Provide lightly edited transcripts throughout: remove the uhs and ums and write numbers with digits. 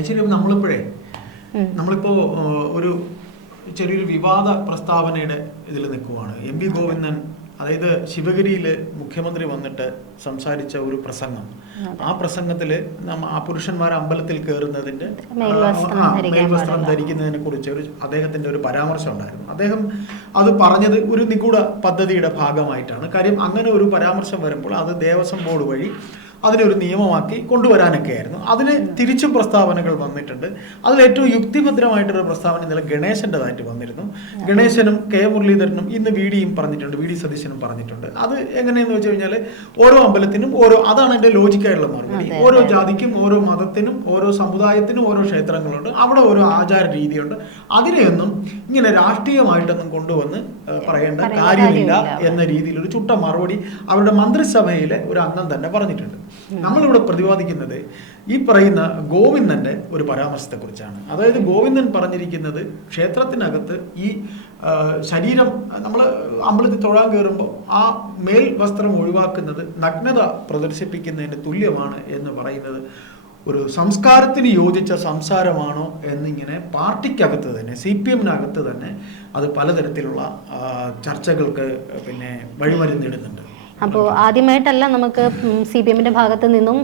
ഐശ്വര്യ, നമ്മളിപ്പോ ഒരു ചെറിയൊരു വിവാദ പ്രസ്താവനയുടെ ഇതിൽ നിൽക്കുവാണ്. എം വി ഗോവിന്ദൻ, അതായത് ശിവഗിരിയിൽ മുഖ്യമന്ത്രി വന്നിട്ട് സംസാരിച്ച ഒരു പ്രസംഗം, ആ പ്രസംഗത്തില് ആ പുരുഷന്മാർ അമ്പലത്തിൽ കയറുന്നതിന്റെ മേൽവസ്ത്രം ധരിക്കുന്നതിനെ കുറിച്ച് അദ്ദേഹത്തിന്റെ ഒരു പരാമർശം ഉണ്ടായിരുന്നു. അദ്ദേഹം അത് പറഞ്ഞത് ഒരു നിഗൂഢ പദ്ധതിയുടെ ഭാഗമായിട്ടാണ്. കാര്യം അങ്ങനെ ഒരു പരാമർശം വരുമ്പോൾ അത് ദേവസ്വം ബോർഡ് വഴി അതിനൊരു നിയമമാക്കി കൊണ്ടുവരാനൊക്കെ ആയിരുന്നു. അതിന് തിരിച്ചും പ്രസ്താവനകൾ വന്നിട്ടുണ്ട്. അതിൽ ഏറ്റവും യുക്തിഭദ്രമായിട്ടൊരു പ്രസ്താവന ഇന്നലെ ഗണേശൻ്റെതായിട്ട് വന്നിരുന്നു. ഗണേശനും കെ മുരളീധരനും ഇന്ന് വി ഡി സതീശനും പറഞ്ഞിട്ടുണ്ട്. അത് എങ്ങനെയെന്ന് വെച്ച് കഴിഞ്ഞാൽ ഓരോ അമ്പലത്തിനും അതാണ് എൻ്റെ ലോജിക്കായിട്ടുള്ള മറുപടി. ഓരോ ജാതിക്കും ഓരോ മതത്തിനും ഓരോ സമുദായത്തിനും ഓരോ ക്ഷേത്രങ്ങളുണ്ട്, അവിടെ ഓരോ ആചാര രീതിയുണ്ട്. അതിനെയൊന്നും ഇങ്ങനെ രാഷ്ട്രീയമായിട്ടൊന്നും കൊണ്ടുവന്ന് പറയേണ്ട കാര്യമില്ല എന്ന രീതിയിൽ ഒരു ചുട്ട മറുപടി അവരുടെ മന്ത്രിസഭയിലെ ഒരു അംഗം തന്നെ പറഞ്ഞിട്ടുണ്ട്. നമ്മളിവിടെ പ്രതിപാദിക്കുന്നത് ഈ പറയുന്ന ഗോവിന്ദന്റെ ഒരു പരാമർശത്തെ കുറിച്ചാണ്. അതായത് ഗോവിന്ദൻ പറഞ്ഞിരിക്കുന്നത് ക്ഷേത്രത്തിനകത്ത് ഈ ശരീരം നമ്മൾ അമ്പലത്തിൽ തൊഴാൻ കയറുമ്പോൾ ആ മേൽ വസ്ത്രം ഒഴിവാക്കുന്നത് നഗ്നത പ്രദർശിപ്പിക്കുന്നതിന് തുല്യമാണ് എന്ന് പറയുന്നത് ഒരു സംസ്കാരത്തിന് യോജിച്ച സംസാരമാണോ എന്നിങ്ങനെ പാർട്ടിക്കകത്ത് തന്നെ, CPM-നകത്ത് തന്നെ അത് പലതരത്തിലുള്ള ചർച്ചകൾക്ക് വഴിമരുന്നിടുന്നുണ്ട്. അപ്പോൾ ആദ്യമായിട്ടല്ല നമുക്ക് CPM-ന്റെ ഭാഗത്ത് നിന്നും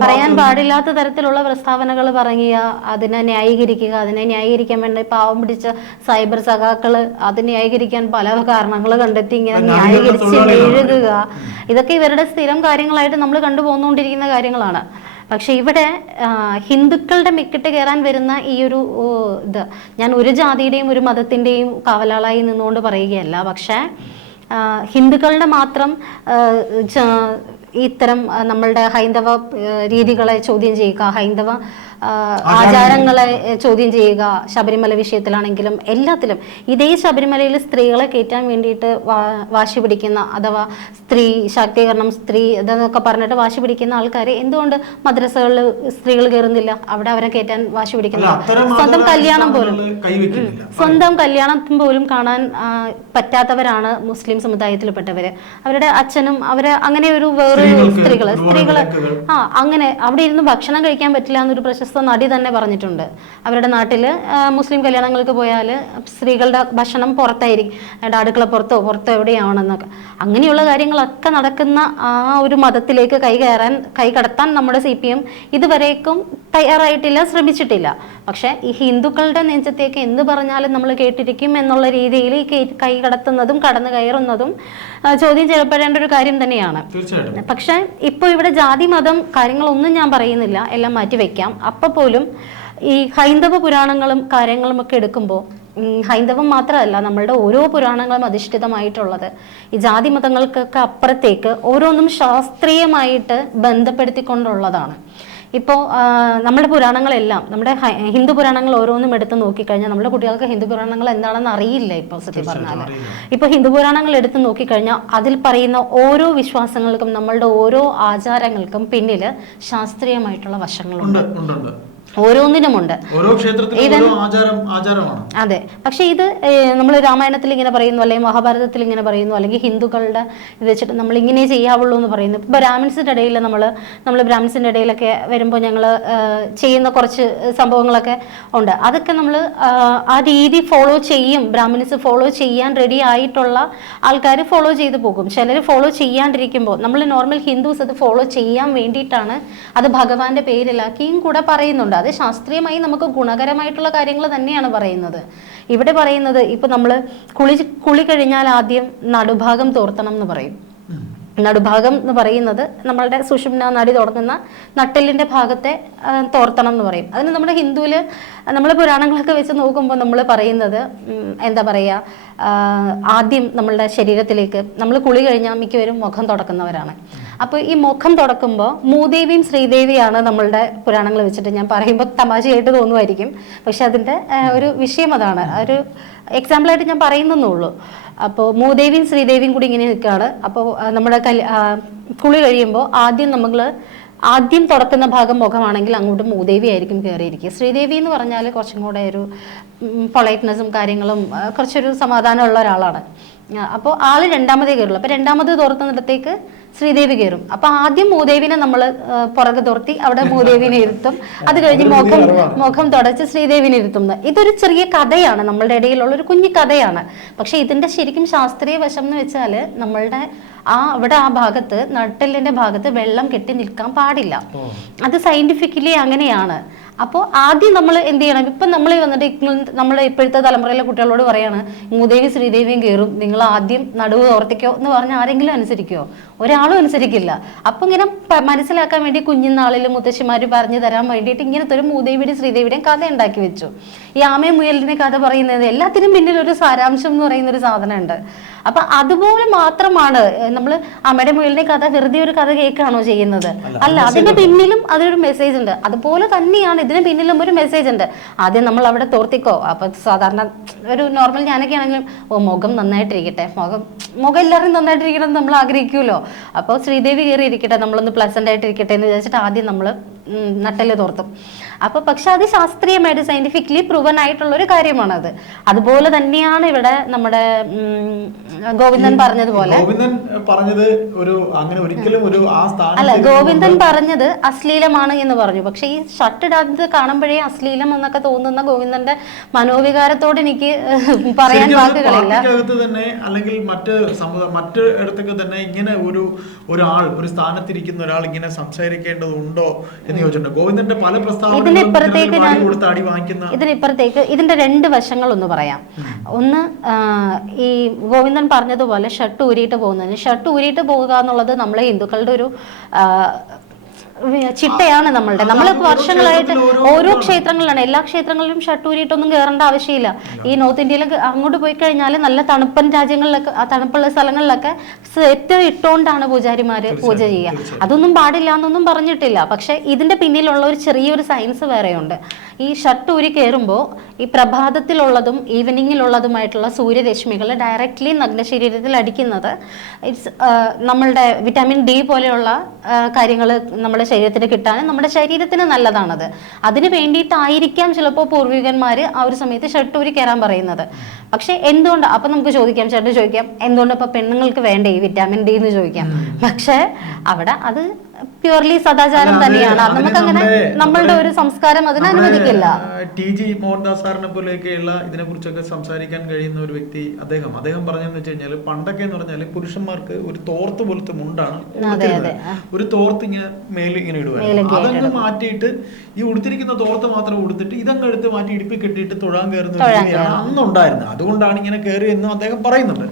പറയാൻ പാടില്ലാത്ത തരത്തിലുള്ള പ്രസ്താവനകൾ പറയുക, അതിനെ ന്യായീകരിക്കുക, അതിനെ ന്യായീകരിക്കാൻ വേണ്ടി പാവം പിടിച്ച സൈബർ സഖാക്കള് അത് ന്യായീകരിക്കാൻ പല കാരണങ്ങൾ കണ്ടെത്തി ഇങ്ങനെ ന്യായീകരിച്ച് എഴുതുക, ഇതൊക്കെ ഇവരുടെ സ്ഥിരം കാര്യങ്ങളായിട്ട് നമ്മൾ കണ്ടുപോകുന്നുകൊണ്ടിരിക്കുന്ന കാര്യങ്ങളാണ്. പക്ഷെ ഇവിടെ ഹിന്ദുക്കളുടെ മെക്കിട്ട് കയറാൻ വരുന്ന ഈ ഒരു ഇത് ഞാൻ ഒരു ജാതിയുടെയും ഒരു മതത്തിൻ്റെയും കാവലാളായി നിന്നുകൊണ്ട് പറയുകയല്ല. പക്ഷേ ഹിന്ദുക്കളുടെ മാത്രം ഇത്തരം നമ്മളുടെ ഹൈന്ദവ രീതികളെ ചോദ്യം ചെയ്യുക, ഹൈന്ദവ ആചാരങ്ങളെ ചോദ്യം ചെയ്യുക, ശബരിമല വിഷയത്തിലാണെങ്കിലും എല്ലാത്തിലും ഇതേ ശബരിമലയിൽ സ്ത്രീകളെ കയറ്റാൻ വേണ്ടിയിട്ട് വാശി പിടിക്കുന്ന, അഥവാ സ്ത്രീ ശാക്തീകരണം, സ്ത്രീ ഇതെന്നൊക്കെ പറഞ്ഞിട്ട് വാശി പിടിക്കുന്ന ആൾക്കാരെ എന്തുകൊണ്ട് മദ്രസകളിൽ സ്ത്രീകൾ കയറുന്നില്ല? അവിടെ അവരെ കയറ്റാൻ വാശി പിടിക്കുന്ന, സ്വന്തം കല്യാണം പോലും കാണാൻ പറ്റാത്തവരാണ് മുസ്ലിം സമുദായത്തിൽപ്പെട്ടവര്. അവരുടെ അച്ഛനും അവരെ അങ്ങനെ ഒരു വേറൊരു സ്ത്രീകള് അങ്ങനെ അവിടെ ഇരുന്ന് ഭക്ഷണം കഴിക്കാൻ പറ്റില്ല എന്നൊരു പ്രശസ്ത നടി തന്നെ പറഞ്ഞിട്ടുണ്ട്. അവരുടെ നാട്ടില് മുസ്ലിം കല്യാണങ്ങൾക്ക് പോയാൽ സ്ത്രീകളുടെ ഭക്ഷണം പുറത്തായിരിക്കും, അടുക്കള പുറത്തോ എവിടെയാണെന്നൊക്കെ. അങ്ങനെയുള്ള കാര്യങ്ങളൊക്കെ നടക്കുന്ന ആ ഒരു മതത്തിലേക്ക് കൈ കടത്താൻ നമ്മുടെ CPM ഇതുവരേക്കും തയ്യാറായിട്ടില്ല, ശ്രമിച്ചിട്ടില്ല. പക്ഷെ ഈ ഹിന്ദുക്കളുടെ നെഞ്ചത്തേക്ക് എന്ത് പറഞ്ഞാലും നമ്മൾ കേട്ടിരിക്കും എന്നുള്ള രീതിയിൽ കൈ കടത്തുന്നതും കടന്നു കയറുന്നതും ചോദ്യം ചെയ്യപ്പെടേണ്ട ഒരു കാര്യം തന്നെയാണ്. പക്ഷെ ഇപ്പോൾ ഇവിടെ ജാതി മതം കാര്യങ്ങളൊന്നും ഞാൻ പറയുന്നില്ല, എല്ലാം മാറ്റി വെക്കാം. അപ്പോൾ പോലും ഈ ഹൈന്ദവ പുരാണങ്ങളും കാര്യങ്ങളും ഒക്കെ എടുക്കുമ്പോൾ ഹൈന്ദവം മാത്രമല്ല, നമ്മളുടെ ഓരോ പുരാണങ്ങളും അധിഷ്ഠിതമായിട്ടുള്ളത് ഈ ജാതി മതങ്ങൾക്കൊക്കെ അപ്പുറത്തേക്ക് ഓരോന്നും ശാസ്ത്രീയമായിട്ട് ബന്ധപ്പെടുത്തിക്കൊണ്ടുള്ളതാണ്. ഇപ്പോൾ നമ്മുടെ പുരാണങ്ങളെല്ലാം, നമ്മുടെ ഹിന്ദു പുരാണങ്ങൾ ഓരോന്നും എടുത്ത് നോക്കിക്കഴിഞ്ഞാൽ നമ്മുടെ കുട്ടികൾക്ക് ഹിന്ദു പുരാണങ്ങൾ എന്താണെന്ന് അറിയില്ല. ഇപ്പോൾ സത്യം പറഞ്ഞാൽ ഇപ്പോൾ ഹിന്ദു പുരാണങ്ങൾ എടുത്ത് നോക്കിക്കഴിഞ്ഞാൽ അതിൽ പറയുന്ന ഓരോ വിശ്വാസങ്ങൾക്കും നമ്മളുടെ ഓരോ ആചാരങ്ങൾക്കും പിന്നിൽ ശാസ്ത്രീയമായിട്ടുള്ള വശങ്ങളുണ്ട്, ഓരോന്നിനുമുണ്ട്. അതെ. പക്ഷെ ഇത് നമ്മൾ രാമായണത്തിൽ ഇങ്ങനെ പറയുന്നു, അല്ലെങ്കിൽ മഹാഭാരതത്തിൽ ഇങ്ങനെ പറയുന്നു, അല്ലെങ്കിൽ ഹിന്ദുക്കളുടെ ഇത് വെച്ചിട്ട് നമ്മൾ ഇങ്ങനെ ചെയ്യാവുള്ളൂ എന്ന് പറയുന്നു. ഇപ്പൊ ബ്രാഹ്മിൻസിന്റെ ഇടയിൽ നമ്മൾ ബ്രാഹ്മിൻസിന്റെ ഇടയിലൊക്കെ വരുമ്പോൾ ഞങ്ങൾ ചെയ്യുന്ന കുറച്ച് സംഭവങ്ങളൊക്കെ ഉണ്ട്. അതൊക്കെ നമ്മൾ ആ രീതി ഫോളോ ചെയ്യും. ബ്രാഹ്മിൻസ് ഫോളോ ചെയ്യാൻ റെഡി ആയിട്ടുള്ള ആൾക്കാർ ഫോളോ ചെയ്തു പോകും. ചിലർ ഫോളോ ചെയ്യാണ്ടിരിക്കുമ്പോൾ നമ്മൾ നോർമൽ ഹിന്ദുസ് അത് ഫോളോ ചെയ്യാൻ വേണ്ടിയിട്ടാണ് അത് ഭഗവാന്റെ പേരിലാക്കിയും കൂടെ പറയുന്നുണ്ട്. അത് ശാസ്ത്രീയമായി നമുക്ക് ഗുണകരമായിട്ടുള്ള കാര്യങ്ങൾ തന്നെയാണ് പറയുന്നത്. ഇവിടെ പറയുന്നത് ഇപ്പൊ നമ്മൾ കുളി കഴിഞ്ഞാൽ ആദ്യം നടുഭാഗം തോർത്തണം എന്ന് പറയും. നടുഭാഗം എന്ന് പറയുന്നത് നമ്മളുടെ സുഷുമ്ന നാഡി തുടങ്ങുന്ന നട്ടെല്ലിന്റെ ഭാഗത്തെ തോർത്തണം എന്ന് പറയും. അതിന് നമ്മുടെ ഹിന്ദുവിൽ നമ്മൾ പുരാണങ്ങളൊക്കെ വെച്ച് നോക്കുമ്പോൾ നമ്മൾ പറയുന്നത് എന്താ പറയുക, ആദ്യം നമ്മളുടെ ശരീരത്തിലേക്ക് നമ്മൾ കുളി കഴിഞ്ഞാൽ മിക്കവരും മുഖം തുടക്കുന്നവരാണ്. അപ്പോൾ ഈ മുഖം തുടക്കുമ്പോൾ മൂദേവിയും ശ്രീദേവിയാണ് നമ്മളുടെ പുരാണങ്ങൾ വെച്ചിട്ട്, ഞാൻ പറയുമ്പോൾ തമാശയായിട്ട് തോന്നുമായിരിക്കും, പക്ഷെ അതിൻ്റെ ഒരു വിഷയം അതാണ്. ഒരു എക്സാമ്പിളായിട്ട് ഞാൻ പറയുന്നേ. അപ്പോൾ മൂദേവിയും ശ്രീദേവിയും കൂടി ഇങ്ങനെ നിൽക്കുകയാണ്. അപ്പോൾ നമ്മുടെ കുളി കഴിയുമ്പോൾ ആദ്യം തുടക്കുന്ന ഭാഗം മുഖമാണെങ്കിൽ അങ്ങോട്ട് മൂദേവി ആയിരിക്കും കയറിയിരിക്കുക. ശ്രീദേവി എന്ന് പറഞ്ഞാൽ കുറച്ചും കൂടെ ഒരു പൊളൈറ്റ്നെസ്സും കാര്യങ്ങളും കുറച്ചൊരു സമാധാനമുള്ള ഒരാളാണ്. അപ്പോൾ ആള് രണ്ടാമതേ കയറുള്ളൂ. അപ്പോൾ രണ്ടാമത് തോർത്തുന്നിടത്തേക്ക് ശ്രീദേവി കയറും. അപ്പൊ ആദ്യം മൂദേവിനെ നമ്മൾ പുറകെ തോർത്തി അവിടെ മൂദേവിനെ ഇരുത്തും. അത് കഴിഞ്ഞ് മുഖം തുടച്ച് ശ്രീദേവിനെ ഇരുത്തുന്നത്. ഇതൊരു ചെറിയ കഥയാണ്, നമ്മളുടെ ഇടയിലുള്ള ഒരു കുഞ്ഞു കഥയാണ്. പക്ഷെ ഇതിന്റെ ശരിക്കും ശാസ്ത്രീയ വശം എന്ന് വെച്ചാൽ നമ്മളുടെ അവിടെ ആ ഭാഗത്ത് നട്ടെല്ലിന്റെ ഭാഗത്ത് വെള്ളം കെട്ടി നിൽക്കാൻ പാടില്ല. അത് സയന്റിഫിക്കലി അങ്ങനെയാണ്. അപ്പോൾ ആദ്യം നമ്മൾ എന്ത് ചെയ്യണം? ഇപ്പം നമ്മൾ വന്നിട്ട് നമ്മുടെ ഇപ്പോഴത്തെ തലമുറയിലെ കുട്ടികളോട് പറയാണ് മൂദേവി ശ്രീദേവിയും കയറും, നിങ്ങൾ ആദ്യം നടുവ് ഓർത്തിക്കോ എന്ന് പറഞ്ഞാൽ ആരെങ്കിലും അനുസരിക്കുമോ? ഒരാളും അനുസരിക്കില്ല. അപ്പം ഇങ്ങനെ മനസ്സിലാക്കാൻ വേണ്ടി കുഞ്ഞുനാളിൽ മുത്തശ്ശിമാർ പറഞ്ഞു തരാൻ വേണ്ടിയിട്ട് ഇങ്ങനത്തെ ഒരു മൂദേവിയുടെയും ശ്രീദേവിയുടെയും കഥ ഉണ്ടാക്കി വെച്ചു. ഈ ആമയും മുയലിന്റെ കഥ പറയുന്നത് എല്ലാത്തിനും പിന്നിൽ ഒരു സാരാംശം എന്ന് പറയുന്ന ഒരു സാധനമുണ്ട്. അപ്പൊ അതുപോലെ മാത്രമാണ് നമ്മൾ അമ്മയുടെ മുയലിന്റെ കഥ വെറുതെ ഒരു കഥ കേൾക്കുകയാണോ ചെയ്യുന്നത്? അല്ല, അതിന്റെ പിന്നിലും അതൊരു മെസ്സേജ് ഉണ്ട്. അതുപോലെ തന്നെയാണ് ഇതിന് പിന്നിലും ഒരു മെസ്സേജ് ഉണ്ട്. ആദ്യം നമ്മൾ അവിടെ തോർത്തിക്കോ. അപ്പൊ സാധാരണ ഒരു നോർമൽ ഞാനൊക്കെ ആണെങ്കിലും മുഖം നന്നായിട്ടിരിക്കട്ടെ, മുഖം എല്ലാവരും നന്നായിട്ടിരിക്കണം എന്ന് നമ്മൾ ആഗ്രഹിക്കുമല്ലോ. അപ്പോൾ ശ്രീദേവി കയറി ഇരിക്കട്ടെ, നമ്മളൊന്ന് പ്ലസന്റ് ആയിട്ടിരിക്കട്ടെ എന്ന് വിചാരിച്ചിട്ട് ആദ്യം നമ്മൾ നട്ടല് തോർത്തും. അപ്പൊ പക്ഷെ അത് ശാസ്ത്രീയമായിട്ട് സയന്റിഫിക്കലി പ്രൂവൻ ആയിട്ടുള്ള ഒരു കാര്യമാണത്. അതുപോലെ തന്നെയാണ് ഇവിടെ നമ്മുടെ ഗോവിന്ദൻ പറഞ്ഞതുപോലെ. അല്ല, ഗോവിന്ദൻ പറഞ്ഞത് അശ്ലീലമാണ് എന്ന് പറഞ്ഞു. പക്ഷെ ഈ ഷർട്ട് ഇടാത്തത് കാണുമ്പോഴേ അശ്ലീലം എന്നൊക്കെ തോന്നുന്ന ഗോവിന്ദന്റെ മനോവികാരത്തോട് എനിക്ക് പറയാൻ വാക്കുകളില്ല. അല്ലെങ്കിൽ മറ്റ് ഇടത്തൊക്കെ തന്നെ ഇങ്ങനെ ഒരു സ്ഥാനത്തിരിക്കുന്ന ഒരാൾ ഇങ്ങനെ സംസാരിക്കേണ്ടതുണ്ടോ എന്ന് ചോദിച്ചിട്ടുണ്ട്. ഗോവിന്ദന്റെ പല പ്രസ്താവനകളും ഇതിനിപ്പുറത്തേക്ക് ഇതിന്റെ രണ്ട് വശങ്ങളൊന്ന് പറയാം. ഒന്ന്, ഈ ഗോവിന്ദൻ പറഞ്ഞതുപോലെ ഷർട്ട് ഊരിയിട്ട് പോകുന്നതിന്, ഷർട്ട് ഊരിയിട്ട് പോകുക എന്നുള്ളത് നമ്മളെ ഹിന്ദുക്കളുടെ ഒരു ചിട്ടയാണ്. നമ്മൾ വർഷങ്ങളായിട്ട് ഓരോ ക്ഷേത്രങ്ങളിലാണ്, എല്ലാ ക്ഷേത്രങ്ങളിലും ഷട്ടൂരിയിട്ടൊന്നും കയറേണ്ട ആവശ്യമില്ല. ഈ നോർത്ത് ഇന്ത്യയിലൊക്കെ അങ്ങോട്ട് പോയി കഴിഞ്ഞാൽ നല്ല തണുപ്പൻ രാജ്യങ്ങളിലൊക്കെ, തണുപ്പുള്ള സ്ഥലങ്ങളിലൊക്കെ സെറ്റ് ഇട്ടുകൊണ്ടാണ് പൂജാരിമാര് പൂജ ചെയ്യുക. അതൊന്നും പാടില്ല എന്നൊന്നും പറഞ്ഞിട്ടില്ല. പക്ഷെ ഇതിന്റെ പിന്നിലുള്ള ഒരു ചെറിയൊരു സയൻസ് വേറെയുണ്ട്. ഈ ഷട്ടൂരി കയറുമ്പോൾ ഈ പ്രഭാതത്തിലുള്ളതും ഈവനിങ്ങിലുള്ളതുമായിട്ടുള്ള സൂര്യരശ്മികൾ ഡയറക്റ്റ്ലി നഗ്നശരീരത്തിൽ അടിക്കുന്നത് നമ്മളുടെ വിറ്റാമിൻ ഡി പോലെയുള്ള കാര്യങ്ങൾ നമ്മുടെ ശരീരത്തിന് കിട്ടാനും നമ്മുടെ ശരീരത്തിന് നല്ലതാണത്. അതിന് വേണ്ടിയിട്ടായിരിക്കാം ചിലപ്പോൾ പൂർവികന്മാര് ആ ഒരു സമയത്ത് ഷട്ടൂരി കയറാൻ പറയുന്നത്. പക്ഷെ എന്തുകൊണ്ട്, അപ്പൊ നമുക്ക് ചോദിക്കാം, ചേട്ടൻ ചോദിക്കാം എന്തുകൊണ്ട് ഇപ്പൊ പെണ്ണുങ്ങൾക്ക് വേണ്ടേ ഈ വിറ്റാമിൻ ഡി എന്ന് ചോദിക്കാം. പക്ഷെ അവിടെ അത് പ്യൂർലി സദാചാരം തന്നെയാണ്. നമുക്കങ്ങനെ നമ്മളുടെ ഒരു സംസ്കാരം അതിനെ അനുവദിക്കില്ല. TG മോഹൻദാസ് സാറിനെ പോലെയൊക്കെയുള്ള ഇതിനെ കുറിച്ചൊക്കെ സംസാരിക്കാൻ കഴിയുന്ന ഒരു വ്യക്തി അദ്ദേഹം പറഞ്ഞെന്ന് വെച്ച് കഴിഞ്ഞാൽ പണ്ടൊക്കെ എന്ന് പറഞ്ഞാൽ പുരുഷന്മാർക്ക് ഒരു തോർത്ത് പോലത്തെ മുണ്ടാണ്, ഒരു തോർത്ത് ഇങ്ങനെ മേലെ ഇങ്ങനെ ഇടുവായിരുന്നു. അതങ്ങ് മാറ്റിയിട്ട് ഈ ഉടുത്തിരിക്കുന്ന തോർത്ത് മാത്രം ഉടുത്തിട്ട് ഇതങ്ങ് എടുത്ത് മാറ്റി ഇടുപ്പി കെട്ടിയിട്ട് തൊഴാൻ കയറുന്ന രീതിയാണ് അന്നുണ്ടായിരുന്നത്. അതുകൊണ്ടാണ് ഇങ്ങനെ കയറി എന്നും അദ്ദേഹം പറയുന്നുണ്ട്.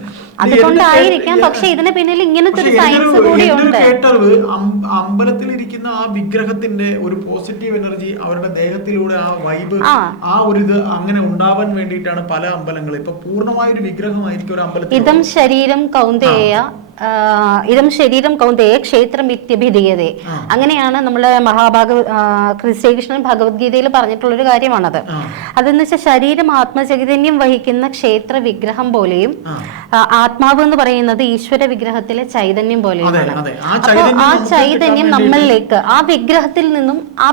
അതുകൊണ്ടായിരിക്കാം. പക്ഷെ ഇതിന് പിന്നിൽ ഇങ്ങനത്തെ ഒരു സയൻസ് കൂടിയുണ്ട്. കേട്ടറിവ് അമ്പലത്തിലിരിക്കുന്ന ആ വിഗ്രഹത്തിന്റെ ഒരു പോസിറ്റീവ് എനർജി അവരുടെ ദേഹത്തിലൂടെ ആ വൈബ് ആ ഒരു ഇത് അങ്ങനെ ഉണ്ടാവാൻ വേണ്ടിയിട്ടാണ് പല അമ്പലങ്ങളും ഇപ്പൊ പൂർണ്ണമായ ഒരു വിഗ്രഹമായിരിക്കും ഒരു അമ്പലത്തിൽ. ഇതം ശരീരം കൗന്ദേയ ക്ഷേത്രം ഇത്യഭിധീയതേ. അങ്ങനെയാണ് നമ്മളെ ശ്രീകൃഷ്ണൻ ഭഗവത്ഗീതയിൽ പറഞ്ഞിട്ടുള്ള ഒരു കാര്യമാണത്. അതെന്ന് വെച്ചാൽ ശരീരം ആത്മചൈതന്യം വഹിക്കുന്ന ക്ഷേത്ര വിഗ്രഹം പോലെയും ആത്മാവ് എന്ന് പറയുന്നത് ഈശ്വര വിഗ്രഹത്തിലെ ചൈതന്യം പോലെയുമാണ്. ആ ചൈതന്യം നമ്മളിലേക്ക്, ആ വിഗ്രഹത്തിൽ നിന്നും ആ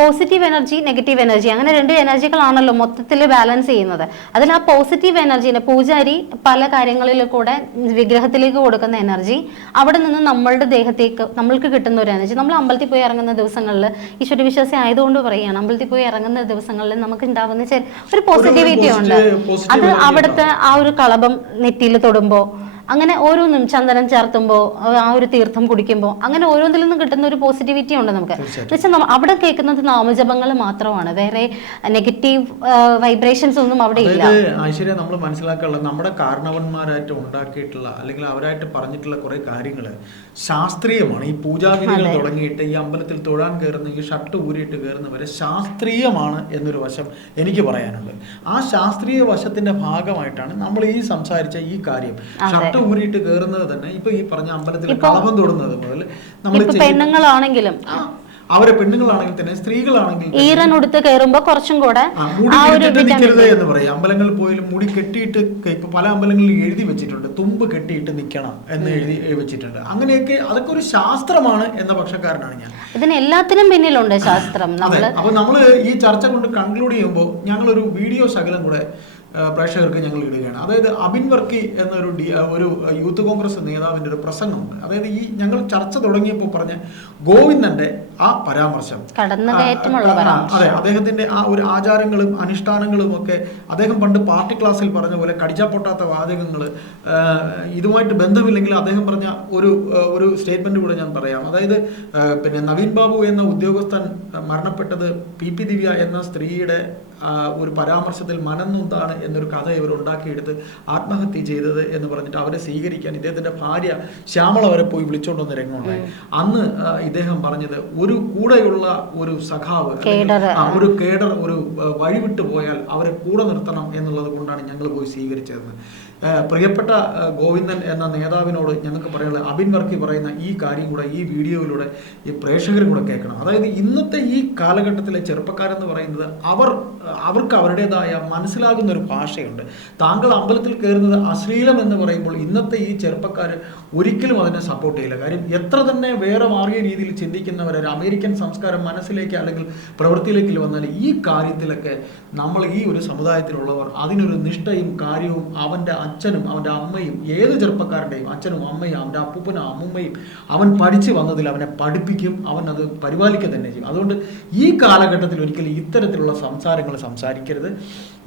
പോസിറ്റീവ് എനർജി, നെഗറ്റീവ് എനർജി, അങ്ങനെ രണ്ട് എനർജികളാണല്ലോ മൊത്തത്തിൽ ബാലൻസ് ചെയ്യുന്നത്. അതിൽ ആ പോസിറ്റീവ് എനർജിനെ പൂജാരി പല കാര്യങ്ങളിൽ കൂടെ വിഗ്രഹത്തിലേക്ക് കൊടുക്കുന്ന എനർജി അവിടെ നിന്ന് നമ്മളുടെ ദേഹത്തേക്ക് നമ്മൾക്ക് കിട്ടുന്ന ഒരു എനർജി. നമ്മൾ അമ്പലത്തിൽ പോയി ഇറങ്ങുന്ന ദിവസങ്ങളിൽ, ഈശ്വര വിശ്വാസി ആയതുകൊണ്ട് പറയുകയാണ്, അമ്പലത്തിൽ പോയി ഇറങ്ങുന്ന ദിവസങ്ങളിൽ നമുക്ക് ഉണ്ടാവുന്ന ഒരു പോസിറ്റിവിറ്റി ഉണ്ട്. അത് അവിടുത്തെ ആ ഒരു കളഭം നെറ്റിയിൽ തൊടുമ്പോൾ, അങ്ങനെ ഓരോന്നും ചന്ദനം ചേർത്തുമ്പോൾ, ആ ഒരു തീർത്ഥം കുടിക്കുമ്പോൾ, അങ്ങനെ ഓരോന്നിൽ നിന്നും കിട്ടുന്ന ഒരു പോസിറ്റിവിറ്റി ഉണ്ട് നമുക്ക്. എന്നുവെച്ചാൽ അവിടെ കേൾക്കുന്നത് നാമജപങ്ങൾ മാത്രമാണ്, വേറെ നെഗറ്റീവ് വൈബ്രേഷൻസ് ഒന്നും അവിടെ ഇല്ല. ഐശ്വര്യ, നമ്മൾ മനസ്സിലാക്കാനുള്ള നമ്മുടെ കാരണവന്മാരായിട്ട് ഉണ്ടാക്കിയിട്ടുള്ള അല്ലെങ്കിൽ അവരായിട്ട് പറഞ്ഞിട്ടുള്ള കുറെ കാര്യങ്ങൾ ശാസ്ത്രീയമാണ്. ഈ പൂജാവിധികൾ തുടങ്ങിയിട്ട് ഈ അമ്പലത്തിൽ തൊഴാൻ കയറുന്ന, ഈ ഷർട്ട് ഊരിയിട്ട് കയറുന്നവരെ ശാസ്ത്രീയമാണ് എന്നൊരു വശം എനിക്ക് പറയാനുണ്ട്. ആ ശാസ്ത്രീയ വശത്തിന്റെ ഭാഗമായിട്ടാണ് നമ്മൾ ഈ സംസാരിച്ച ഈ കാര്യം. ഷർട്ട് ഊരിയിട്ട് കയറുന്നത് തന്നെ ഇപ്പൊ ഈ പറഞ്ഞ അമ്പലത്തിൽ കളഭം തൊടുന്നത് മുതൽ നമ്മൾ പെണ്ണുങ്ങളാണെങ്കിലും അവരെ പെണ്ണുങ്ങളാണെങ്കിൽ തന്നെ സ്ത്രീകളാണെങ്കിൽ ഈറൻ ഉടുത്ത് കയറുമ്പോ കുറച്ചും കൂടെ എന്ന് പറയും. അമ്പലങ്ങളിൽ പോയാലും മുടി കെട്ടിയിട്ട് ഇപ്പൊ പല അമ്പലങ്ങളിൽ എഴുതി വെച്ചിട്ടുണ്ട്, തുമ്പ് കെട്ടിയിട്ട് നിൽക്കണം എന്ന് എഴുതി വെച്ചിട്ടുണ്ട്. അങ്ങനെയൊക്കെ അതൊക്കെ ഒരു ശാസ്ത്രമാണ് എന്ന പക്ഷക്കാരനാണ് ഞാൻ. ഇതിന് എല്ലാത്തിനും പിന്നിലുണ്ട് ശാസ്ത്രം. അപ്പൊ നമ്മള് ഈ ചർച്ച കൊണ്ട് കൺക്ലൂഡ് ചെയ്യുമ്പോൾ ഞങ്ങളൊരു വീഡിയോ ശകലം കൂടെ പ്രേക്ഷകർക്ക് ഞങ്ങൾ ഇടുകയാണ്. അതായത് അബിൻ വർക്കി എന്നൊരു ഒരു യൂത്ത് കോൺഗ്രസ് നേതാവിൻ്റെ ഒരു പ്രസംഗമുണ്ട്. അതായത് ഈ ഞങ്ങൾ ചർച്ച തുടങ്ങിയപ്പോൾ പറഞ്ഞ ഗോവിന്ദന്റെ ആ പരാമർശം, അതെ, അദ്ദേഹത്തിന്റെ ആ ഒരു ആചാരങ്ങളും അനുഷ്ഠാനങ്ങളും ഒക്കെ അദ്ദേഹം പണ്ട് പാർട്ടി ക്ലാസ്സിൽ പറഞ്ഞ പോലെ കടിച്ചാ പൊട്ടാത്ത വാചകങ്ങൾ, ഇതുമായിട്ട് ബന്ധമില്ലെങ്കിൽ അദ്ദേഹം പറഞ്ഞ ഒരു സ്റ്റേറ്റ്മെന്റ് കൂടെ ഞാൻ പറയാം. അതായത് പിന്നെ നവീൻ ബാബു എന്ന ഉദ്യോഗസ്ഥൻ മരണപ്പെട്ടത് പി ദിവ്യ എന്ന സ്ത്രീയുടെ ഒരു പരാമർശത്തിൽ മനംനൊന്താണ് എന്നൊരു കഥ ഇവർ ഉണ്ടാക്കിയെടുത്ത് ആത്മഹത്യ ചെയ്തത് എന്ന് പറഞ്ഞിട്ട് അവരെ സ്വീകരിക്കാൻ ഇദ്ദേഹത്തിന്റെ ഭാര്യ ശ്യാമള വരെ പോയി വിളിച്ചോണ്ടുവന്ന രംഗമുണ്ടായി. അന്ന് ഇദ്ദേഹം പറഞ്ഞത് ഒരു കൂടെയുള്ള ഒരു സഖാവ്, ഒരു കേഡർ ഒരു വഴിവിട്ടു പോയാൽ അവരെ കൂടെ നിർത്തണം എന്നുള്ളത് കൊണ്ടാണ് ഞങ്ങൾ പോയി സ്വീകരിച്ചതെന്ന്. പ്രിയപ്പെട്ട ഗോവിന്ദൻ എന്ന നേതാവിനോട് ഞങ്ങൾക്ക് പറയാനുള്ളത്, അബിൻ വർക്കി പറയുന്ന ഈ കാര്യം കൂടെ ഈ വീഡിയോയിലൂടെ ഈ പ്രേക്ഷകരും കൂടെ കേൾക്കണം. അതായത് ഇന്നത്തെ ഈ കാലഘട്ടത്തിലെ ചെറുപ്പക്കാരെന്ന് പറയുന്നത് അവർക്ക് അവരുടേതായ മനസ്സിലാകുന്ന ഒരു ഭാഷയുണ്ട്. താങ്കൾ അമ്പലത്തിൽ കയറുന്നത് അശ്ലീലം എന്ന് പറയുമ്പോൾ ഇന്നത്തെ ഈ ചെറുപ്പക്കാർ ഒരിക്കലും അതിനെ സപ്പോർട്ട് ചെയ്യില്ല. കാര്യം എത്ര തന്നെ വേറെ മാറിയ രീതിയിൽ ചിന്തിക്കുന്നവരെ അമേരിക്കൻ സംസ്കാരം മനസ്സിലേക്ക് അല്ലെങ്കിൽ പ്രവൃത്തിയിലേക്ക് വന്നാൽ ഈ കാര്യത്തിലൊക്കെ നമ്മൾ ഈ ഒരു സമുദായത്തിലുള്ളവർ അതിനൊരു നിഷ്ഠയും കാര്യവും അവൻ്റെ അച്ഛനും അവൻ്റെ അമ്മയും ഏത് ചെറുപ്പക്കാരൻ്റെയും അച്ഛനും അമ്മയും അവൻ്റെ അപ്പൂപ്പനും അമ്മുമ്മയും അവൻ പഠിച്ചു വന്നതിൽ അവനെ പഠിപ്പിക്കും, അവൻ അത് പരിപാലിക്കുക തന്നെ ചെയ്യും. അതുകൊണ്ട് ഈ കാലഘട്ടത്തിൽ ഒരിക്കലും ഇത്തരത്തിലുള്ള സംസാരങ്ങൾ സംസാരിക്കരുത്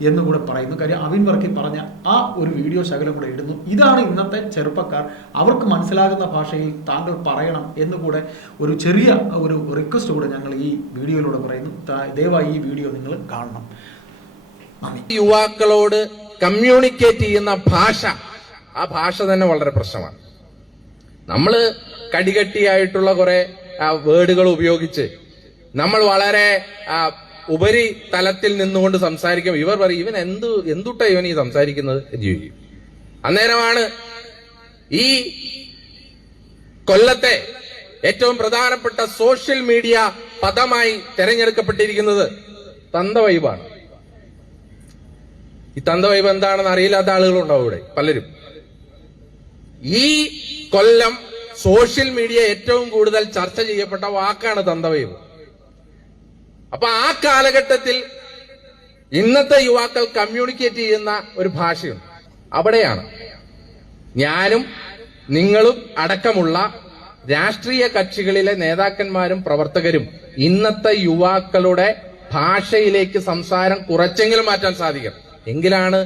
എന്നുകൂടെ പറയുന്നു. കാര്യം അബിൻ വർക്കി പറഞ്ഞ ആ ഒരു വീഡിയോ ശകലം കൂടെ ഇടുന്നു. ഇതാണ് ഇന്നത്തെ ചെറുപ്പക്കാർ, അവർക്ക് മനസ്സിലാകുന്ന ഭാഷയിൽ താങ്കൾ പറയണം എന്നുകൂടെ ഒരു ചെറിയ ഒരു റിക്വസ്റ്റ് കൂടെ ഞങ്ങൾ ഈ വീഡിയോയിലൂടെ പറയുന്നു. ദയവായി ഈ വീഡിയോ നിങ്ങൾ കാണണം. യുവാക്കളോട് കമ്മ്യൂണിക്കേറ്റ് ചെയ്യുന്ന ഭാഷ, ആ ഭാഷ തന്നെ വളരെ പ്രശ്നമാണ്. നമ്മൾ കടികട്ടിയായിട്ടുള്ള കുറെ വേർഡുകൾ ഉപയോഗിച്ച് നമ്മൾ വളരെ ഉപരി തലത്തിൽ നിന്നുകൊണ്ട് സംസാരിക്കും. ഇവർ പറയും ഇവൻ എന്തുട്ടാ ഇവൻ ഈ സംസാരിക്കുന്നത് ജീവിക്കും. അന്നേരമാണ് ഈ കൊല്ലത്തെ ഏറ്റവും പ്രധാനപ്പെട്ട സോഷ്യൽ മീഡിയ പദമായി തെരഞ്ഞെടുക്കപ്പെട്ടിരിക്കുന്നത് തന്തവൈബാണ്. ഈ തന്തവൈബ് എന്താണെന്ന് അറിയില്ലാത്ത ആളുകളുണ്ടാവും ഇവിടെ പലരും. ഈ കൊല്ലം സോഷ്യൽ മീഡിയ ഏറ്റവും കൂടുതൽ ചർച്ച ചെയ്യപ്പെട്ട വാക്കാണ് തന്തവൈബ്. അപ്പൊ ആ കാലഘട്ടത്തിൽ ഇന്നത്തെ യുവാക്കൾ കമ്മ്യൂണിക്കേറ്റ് ചെയ്യുന്ന ഒരു ഭാഷയുണ്ട്. അവിടെയാണ് ഞാനും നിങ്ങളും അടക്കമുള്ള രാഷ്ട്രീയ കക്ഷികളിലെ നേതാക്കന്മാരും പ്രവർത്തകരും ഇന്നത്തെ യുവാക്കളുടെ ഭാഷയിലേക്ക് സംസാരം കുറച്ചെങ്കിലും മാറ്റാൻ സാധിക്കും. എങ്കിലാണ്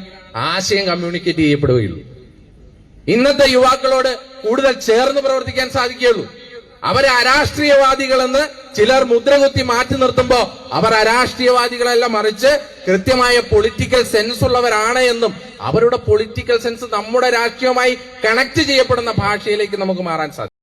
ആശയം കമ്മ്യൂണിക്കേറ്റ് ചെയ്യപ്പെടുകയുള്ളൂ. ഇന്നത്തെ യുവാക്കളോട് കൂടുതൽ ചേർന്ന് പ്രവർത്തിക്കാൻ സാധിക്കുകയുള്ളൂ. അവരെ അരാഷ്ട്രീയവാദികളെന്ന് ചിലർ മുദ്രകുത്തി മാറ്റി നിർത്തുമ്പോ അവർ അരാഷ്ട്രീയവാദികളല്ല, മറിച്ച് കൃത്യമായ പൊളിറ്റിക്കൽ സെൻസ് ഉള്ളവരാണ് എന്നും അവരുടെ പൊളിറ്റിക്കൽ സെൻസ് നമ്മുടെ രാഷ്ട്രീയവുമായി കണക്ട് ചെയ്യപ്പെടുന്ന ഭാഷയിലേക്ക് നമുക്ക് മാറാൻ സാധിക്കും.